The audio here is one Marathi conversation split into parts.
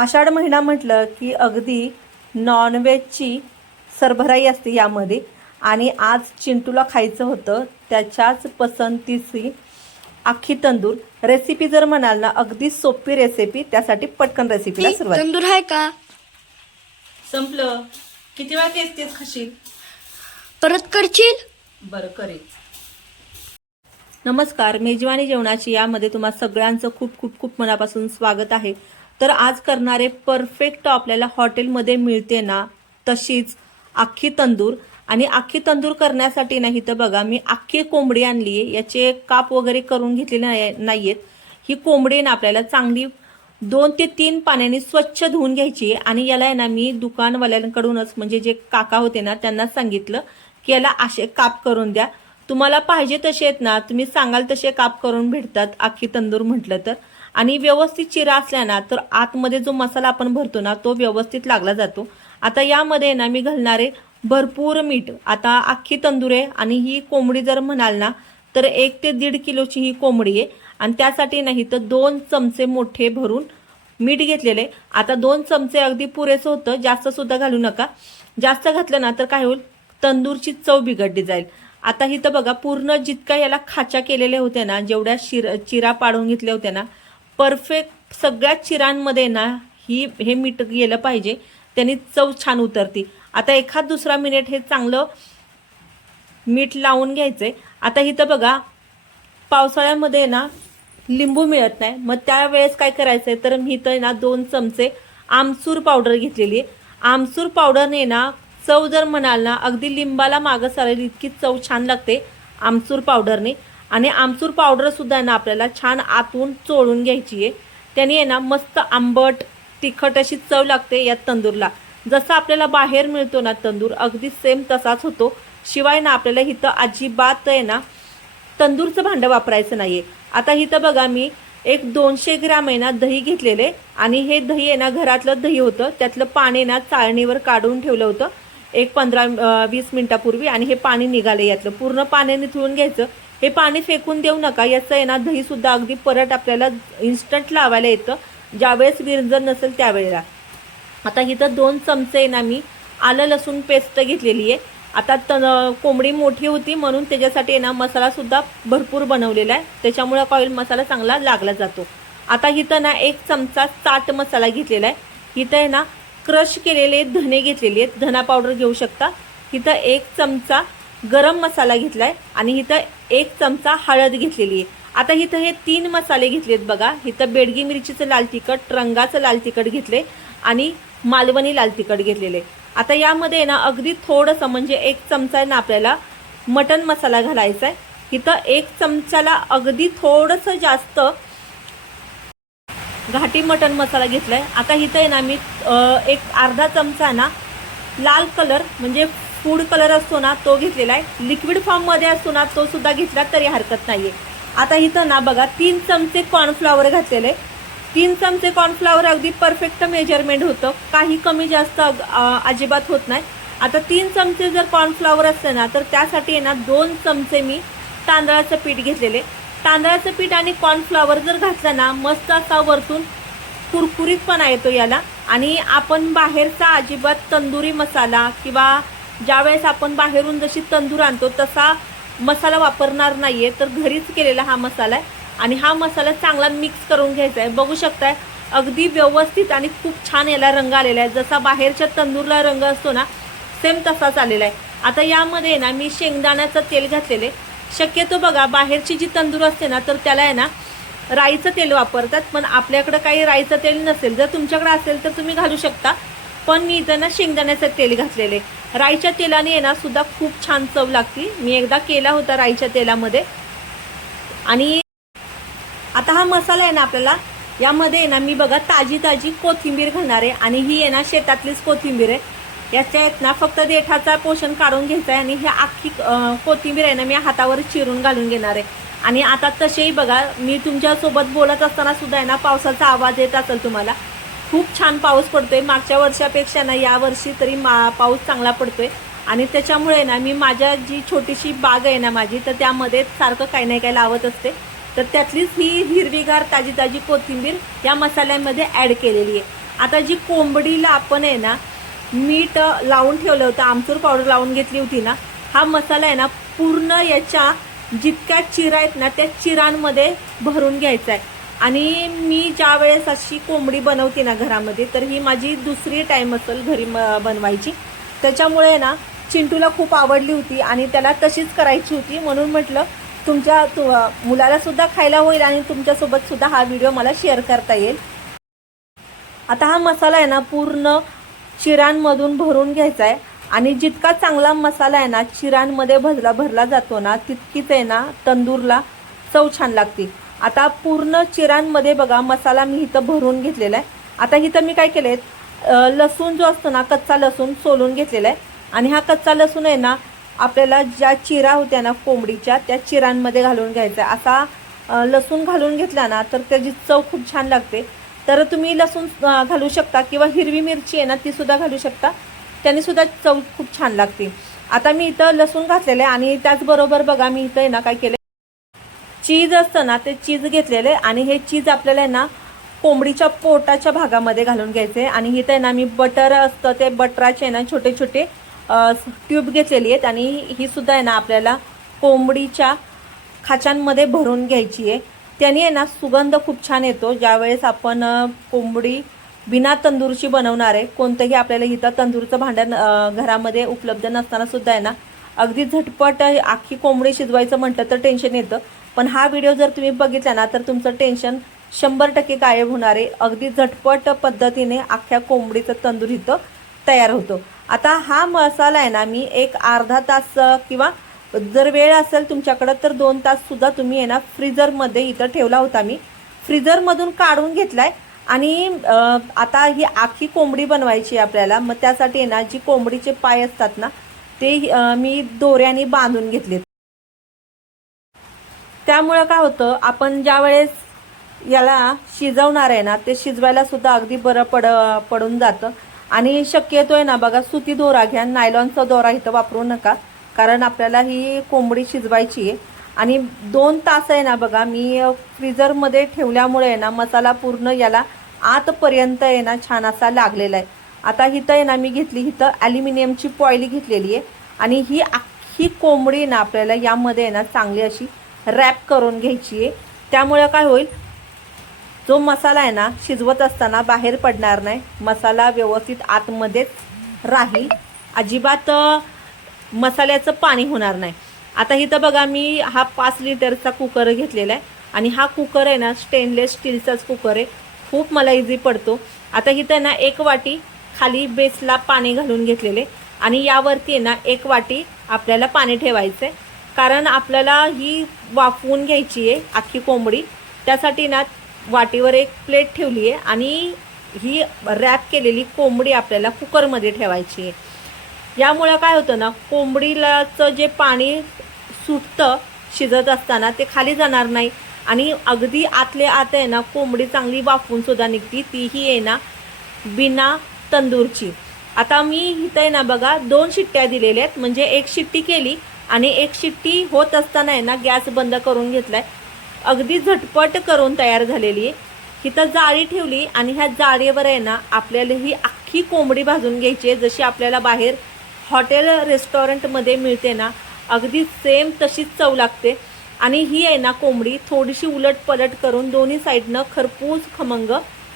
आषाढ महिना म्हटलं की अगदी नॉनव्हेजची सरभराई असते यामध्ये. आणि आज चिंटूला खायचं होतं त्याच्याच पसंतीची अख्खी तंदूर. रेसिपी जर म्हणाल ना अगदी सोपी रेसिपी त्यासाठी पटकन रेसिपीला सुरुवात. तंदूर आहे का? संपलं. किती वेळा तेच तेच खाशील? परत करशील? बरं करेल नमस्कार मेजवानी जेवणाची यामध्ये तुम्हा सगळ्यांचं खूप खूप खूप मनापासून स्वागत आहे. तर आज करणारे परफेक्ट आपल्याला हॉटेलमध्ये मिळते ना तशीच अख्खी तंदूर. आणि अख्खी तंदूर करण्यासाठी नाही तर बघा मी अख्खी कोंबडी आणली आहे याचे काप वगैरे करून घेतलेले नाही आहेत ही कोंबडी ना आपल्याला चांगली दोन ते तीन पाण्याने स्वच्छ धुवून घ्यायची आहे. आणि याला आहे ना मी दुकानवाल्यांकडूनच म्हणजे जे काका होते ना त्यांना सांगितलं की याला असे काप करून द्या. तुम्हाला पाहिजे तसे आहेत ना तुम्ही सांगाल तसे काप करून भेटतात अख्खी तंदूर म्हटलं तर. आणि व्यवस्थित चिरा असल्या ना तर आतमध्ये जो मसाला आपण भरतो ना तो व्यवस्थित लागला जातो. आता यामध्ये ना मी घालणारे भरपूर मीठ आता अख्खी तंदूर आहे आणि ही कोंबडी जर म्हणाल ना तर एक ते दीड किलोची ही कोंबडी आहे. आणि त्यासाठी नाही तर दोन चमचे मोठे भरून मीठ घेतलेले आता दोन चमचे अगदी पुरेसं होतं जास्त सुद्धा घालू नका. जास्त घातलं ना तर काय होईल? तंदूरची चव बिघडली जाईल. आता इथं बघा पूर्ण जितका याला खाच्या केलेल्या होत्या ना जेवढ्या शिर चिरा पाडून घेतल्या होत्या ना परफेक्ट सगळ्या चिरांमध्ये ना ही हे मीठ गेलं पाहिजे. त्यांनी चव छान उतरती. आता एखाद दुसरा मिनिट हे चांगलं मीठ लावून घ्यायचंय. आता इथं बघा पावसाळ्यामध्ये ना लिंबू मिळत नाही. मग त्यावेळेस काय करायचं आहे तर मी इथं ना दोन चमचे आमसूर पावडर घेतलेली आहे. आमसूर पावडरने ना चव जर म्हणाल ना अगदी लिंबाला मागं सारेल इतकी चव छान लागते आमसूर पावडरने. आणि आमचूर पावडरसुद्धा आहे ना आपल्याला छान आतून चोळून घ्यायची आहे. त्याने आहे ना मस्त आंबट तिखट अशी चव लागते या तंदूरला. जसं आपल्याला बाहेर मिळतो ना तंदूर अगदी सेम तसाच होतो. शिवाय ना आपल्याला इथं अजिबात आहे ना तंदूरचं भांडं वापरायचं नाही आहे आता इथं बघा मी एक दोनशे ग्राम आहे ना दही घेतलेले आणि हे दही आहे ना घरातलं दही होतं. त्यातलं पाणी ना चाळणीवर काढून ठेवलं होतं. एक पंधरा वीस मिनिटापूर्वी आणि हे पाणी निघालं यातलं. पूर्ण पाण्याने निथळून घ्यायचं. हे पाणी फेकून देऊ नका. याचं आहे ना दही सुद्धा अगदी परत आपल्याला इन्स्टंट लावायला येतं. ज्यावेळेस विरजण नसेल त्यावेळेला. आता इथं दोन चमचे आहे ना मी आलं लसूण पेस्ट घेतलेली आहे. आता त कोंबडी मोठी होती म्हणून त्याच्यासाठी आहे ना मसालासुद्धा भरपूर बनवलेला आहे. त्याच्यामुळे कॉईल मसाला चांगला लागला जातो. आता इथं ना एक चमचा चाट मसाला घेतलेला आहे. इथं आहे ना क्रश केलेले धने घेतलेले आहेत. धना पावडर घेऊ शकता. इथं एक चमचा गरम मसाला घेतलाय आणि इथं एक चमचा हळद घेतलेली आहे. आता इथं हे तीन मसाले घेतलेत बघा. इथं बेडगी मिरचीचं लाल तिखट रंगाचं लाल तिखट घेतले आणि मालवणी लाल तिखट घेतलेले आता यामध्ये ना अगदी थोडंसं म्हणजे एक चमचा आहे ना आपल्याला मटन मसाला घालायचा आहे. इथं एक चमचाला अगदी थोडंसं जास्त घाटी मटन मसाला घेतला आहे आता इथं आहे ना मी एक अर्धा चमचा ना लाल कलर म्हणजे फूड कलर असतो ना तो घेतलेला आहे. लिक्विड फॉर्ममध्ये असतो ना तो सुद्धा घेतला तरी हरकत नाहीये. आता इथं ना बघा तीन चमचे कॉर्नफ्लॉवर घातलेले. तीन चमचे कॉर्नफ्लॉवर अगदी परफेक्ट मेजरमेंट होतं. काही कमी जास्त अजिबात होत नाही. आता तीन चमचे जर कॉर्नफ्लॉवर असते ना तर त्यासाठी आहे ना दोन चमचे मी तांदळाचं पीठ घेतलेले. तांदळाचं पीठ आणि कॉर्नफ्लॉवर जर घातलं ना मस्त असा वरतून कुरकुरीतपणा येतो याला. आणि आपण बाहेरचा अजिबात तंदुरी मसाला किंवा ज्यावेळेस आपण बाहेरून जशी तंदूर आणतो तसा मसाला वापरणार नाहीये. तर घरीच केलेला हा मसाला आहे. आणि हा मसाला चांगला मिक्स करून घ्यायचा आहे. बघू शकताय अगदी व्यवस्थित आणि खूप छान याला रंग आलेला आहे. जसा बाहेरच्या तंदूरला रंग असतो ना सेम तसाच आलेला आहे. आता यामध्ये ना मी शेंगदाण्याचं तेल घातलेले शक्यतो बघा बाहेरची जी तंदूर असते ना तर त्याला आहे ना राईचं तेल वापरतात. पण आपल्याकडं काही राईचं तेल नसेल जर तुमच्याकडे असेल तर तुम्ही घालू शकता. पण मी इथं ना शेंगदाण्याचं तेल घातलेले राईच्या तेलाने आहे ना सुद्धा खूप छान चव लागती. मी एकदा केला होता राईच्या तेलामध्ये. आणि आता हा मसाला आहे ना आपल्याला यामध्ये आहे ना मी बघा ताजी ताजी कोथिंबीर घालणार आहे. आणि ही आहे ना शेतातलीच कोथिंबीर आहे. याच्या आहेत ना फक्त देठाचा पोषण काढून घ्यायचा आहे आणि ही अख्खी कोथिंबीर आहे ना मी हातावर चिरून घालून घेणार आहे. आणि आता तसेही बघा मी तुमच्यासोबत बोलत असताना सुद्धा आहे ना पावसाचा आवाज येत असेल तुम्हाला. खूप छान पाऊस पडतोय. मागच्या वर्षापेक्षा ना यावर्षी तरी मा पाऊस चांगला पडतोय. आणि त्याच्यामुळे ना मी माझ्या जी छोटीशी बाग आहे ना माझी तर त्यामध्ये सारखं काही नाही काही लावत असते. तर त्यातलीच ही हिरवीगार ताजी ताजी कोथिंबीर या मसाल्यामध्ये ॲड केलेली आहे. आता जी कोंबडीला आपण आहे ना मीठ लावून ठेवलं होतं आमचूर पावडर लावून घेतली होती ना. हा मसाला आहे ना पूर्ण याच्या जितक्या चिरा आहेत ना त्या चिरांमध्ये भरून घ्यायचा आहे. आणि मी ज्या वेळेस अशी कोंबडी बनवते ना घरामध्ये तर ही माझी दुसरी टाईम असेल घरी म- बनवायची. त्याच्यामुळे ना चिंटूला खूप आवडली होती आणि त्याला तशीच करायची होती. म्हणून म्हटलं तुमच्या तु- मुलालासुद्धा खायला होईल आणि तुमच्यासोबतसुद्धा हा व्हिडिओ मला शेअर करता येईल. आता हा मसाला आहे ना पूर्ण चिरांमधून भरून घ्यायचा आहे आणि जितका चांगला मसाला आहे ना चिरांमध्ये भरला भरला जातो ना तितकीच आहे ना तंदूरला चव छान लागते. आता पूर्ण चिरांमध्ये बघा मसाला मी इथं भरून घेतलेला आहे आता इथं मी काय केलंय अ, लसूण जो असतो ना कच्चा लसूण सोलून घेतलेला आहे आणि हा कच्चा लसूण आहे ना आपल्याला ज्या चिरा होत्या ना कोंबडीच्या त्या चिरांमध्ये घालून घ्यायचा आहे असा लसूण घालून घेतला ना तर त्याची चव खूप छान लागते. तर तुम्ही लसूण घालू शकता किंवा हिरवी मिरची आहे ना ती सुद्धा घालू शकता. त्याने सुद्धा चव खूप छान लागते. आता मी इथं लसूण घातलेलं आहे आणि त्याचबरोबर बघा मी इथं आहे ना काय केलं चीज असतं ना ते चीज घेतलेले आणि हे चीज आपल्याला आहे ना कोंबडीच्या पोटाच्या भागामध्ये घालून घ्यायचे आणि इथं आहे ना मी बटर असतं ते बटराचे आहे ना छोटे छोटे ट्यूब घेतलेली आहेत. आणि ही सुद्धा आहे ना आपल्याला कोंबडीच्या खाच्यांमध्ये भरून घ्यायची आहे. त्याने आहे ना सुगंध खूप छान येतो. ज्यावेळेस आपण कोंबडी बिना तंदूरची बनवणार आहे कोणतंही आपल्याला इथं तंदूरचं भांडण घरामध्ये उपलब्ध नसताना सुद्धा आहे ना अगदी झटपट अख्खी कोंबडी शिजवायचं म्हटलं तर टेन्शन येतं. पण हा व्हिडिओ जर तुम्ही बघितला ना तर तुमचं टेन्शन शंभर टक्के गायब होणार आहे. अगदी झटपट पद्धतीने अख्ख्या कोंबडीचं तंदूर इथं तयार होतो. आता हा मसाला आहे ना मी एक अर्धा तास किंवा जर वेळ असेल तुमच्याकडं तर दोन तास सुद्धा तुम्ही आहे ना फ्रीजरमध्ये इथं ठेवला होता मी. फ्रीजरमधून काढून घेतलाय. आणि आता ही आखी कोंबडी बनवायची आहे आपल्याला. मग त्यासाठी आहे ना जी कोंबडीचे पाय असतात ना ते मी दोऱ्याने बांधून घेतलेत. त्यामुळं काय होतं आपण ज्या वेळेस याला शिजवणार आहे ना ते शिजवायला सुद्धा अगदी बरं पड पडून जातं. आणि शक्यतो आहे ना बघा सुती दोरा घ्या नायलॉनचा दोरा इथं वापरू नका. कारण आपल्याला ही कोंबडी शिजवायची आहे. आणि दोन तास आहे ना बघा मी फ्रीजरमध्ये ठेवल्यामुळे आहे ना मसाला पूर्ण याला आतपर्यंत आहे ना छान असा लागलेला आहे. आता इथं आहे ना मी घेतली इथं ॲल्युमिनियमची पॉईली घेतलेली आहे. आणि ही अख्खी कोंबडी ना आपल्याला यामध्ये आहे ना चांगली अशी रॅप करून घ्यायची आहे. त्यामुळे काय होईल जो मसाला आहे ना शिजवत असताना बाहेर पडणार नाही. मसाला व्यवस्थित आतमध्येच राहील. अजिबात मसाल्याचं पाणी होणार नाही. आता इथं बघा मी हा पाच लिटरचा कुकर घेतलेला आहे आणि हा कुकर आहे ना स्टेनलेस स्टीलचाच कुकर आहे. खूप मला इझी पडतो. आता इथं ना एक वाटी खाली बेसला पाणी घालून घेतलेले आणि यावरती आहे ना एक वाटी आपल्याला पाणी ठेवायचं आहे कारण आपल्याला ही वाफवून घ्यायची आहे अख्खी कोंबडी. त्यासाठी ना वाटीवर एक प्लेट ठेवली आहे आणि ही रॅप केलेली कोंबडी आपल्याला कुकरमध्ये ठेवायची आहे. यामुळं काय होतं ना कोंबडीलाचं जे पाणी सुटतं शिजत असताना ते खाली जाणार नाही. आणि अगदी आतले आत आहे ना कोंबडी चांगली वाफवून सुद्धा निघती तीही आहे ना बिना तंदूरची. आता मी इथं आहे ना बघा दोन शिट्ट्या दिलेल्या आहेत. म्हणजे एक शिट्टी केली आणि एक शिट्टी होत असताना आहे ना गॅस बंद करून घेतलाय. अगदी झटपट करून तयार झालेली आहे. इथं जाळी ठेवली आणि ह्या जाळीवर आहे ना आपल्याला ही अख्खी कोंबडी भाजून घ्यायची आहे. जशी आपल्याला बाहेर हॉटेल रेस्टॉरंटमध्ये मिळते ना अगदी सेम तशीच चव लागते. आणि ही आहे ना कोंबडी थोडीशी उलट पलट करून दोन्ही साईडनं खरपूस खमंग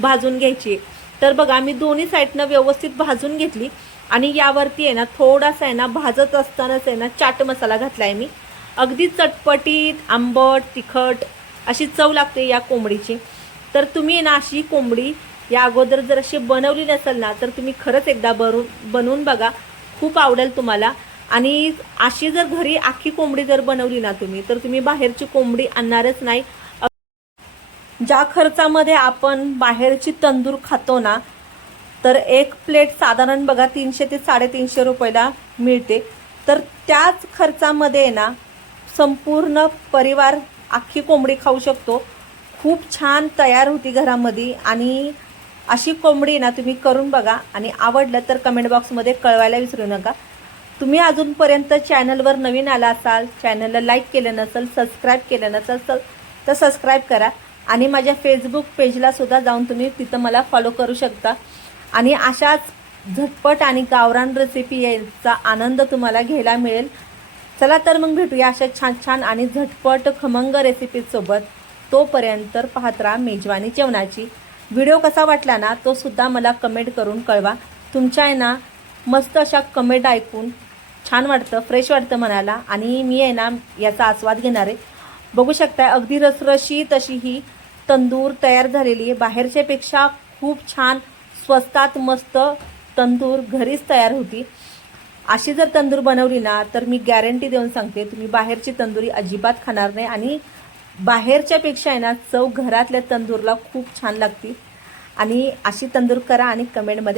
भाजून घ्यायची आहे. तर बघा मी दोन्ही साईडनं व्यवस्थित भाजून घेतली आणि यावरती आहे ना थोडासा आहे ना भाजत असतानाच आहे ना चाट मसाला घातला आहे मी. अगदी चटपटीत आंबट तिखट अशी चव लागते या कोंबडीची. तर तुम्ही ना अशी कोंबडी या अगोदर जर अशी बनवली नसेल ना तर तुम्ही खरंच एकदा बनवून बनवून बघा. खूप आवडेल तुम्हाला. आणि अशी जर घरी आखी कोंबडी जर बनवली ना तुम्ही तर तुम्ही बाहेरची कोंबडी आणणारच नाही. ज्या खर्चामध्ये आपण बाहेरची तंदूर खातो ना तर एक प्लेट साधारण बघा तीनशे ते साडेतीनशे रुपयाला मिळते. तर त्याच खर्चामध्ये आहे ना संपूर्ण परिवार अख्खी कोंबडी खाऊ शकतो. खूप छान तयार होती घरामध्ये आणि अशी कोंबडी ना तुम्ही करून बघा. आणि आवडलं तर कमेंट बॉक्समध्ये कळवायला विसरू नका. तुम्ही अजूनपर्यंत चॅनलवर नवीन आला असाल चॅनलला लाईक केलं नसेल सबस्क्राईब केलं नसेल तर सबस्क्राईब करा. आणि माझ्या फेसबुक पेजलासुद्धा जाऊन तुम्ही तिथं मला फॉलो करू शकता. आणि अशाच झटपट आणि गावरान रेसिपी याचा आनंद तुम्हाला घ्यायला मिळेल. चला तर मग भेटूया अशा छान छान आणि झटपट खमंग रेसिपीसोबत तोपर्यंत पाहत राहा मेजवानी जेवणाची. व्हिडिओ कसा वाटला ना तो सुद्धा मला कमेंट करून कळवा. तुमच्या आहे ना मस्त अशा कमेंट ऐकून छान वाटतं फ्रेश वाटतं मनाला. आणि मी आहे ना याचा आस्वाद घेणार आहे. बघू शकता अगदी रसरशीत अशी ही तंदूर तयार झालेली आहे. बाहेरच्यापेक्षा खूप छान स्वस्तात मस्त तंदूर घरीच तयार होती. अशी जर तंदूर बनवली ना तर मी गॅरंटी देऊन सांगते तुम्ही बाहेरची तंदुरी अजिबात खाणार नाही. आणि बाहेरच्या पेक्षा आहे ना चव घरातल्या तंदूरला खूप छान लागते. आणि अशी तंदूर करा आणि कमेंटमध्ये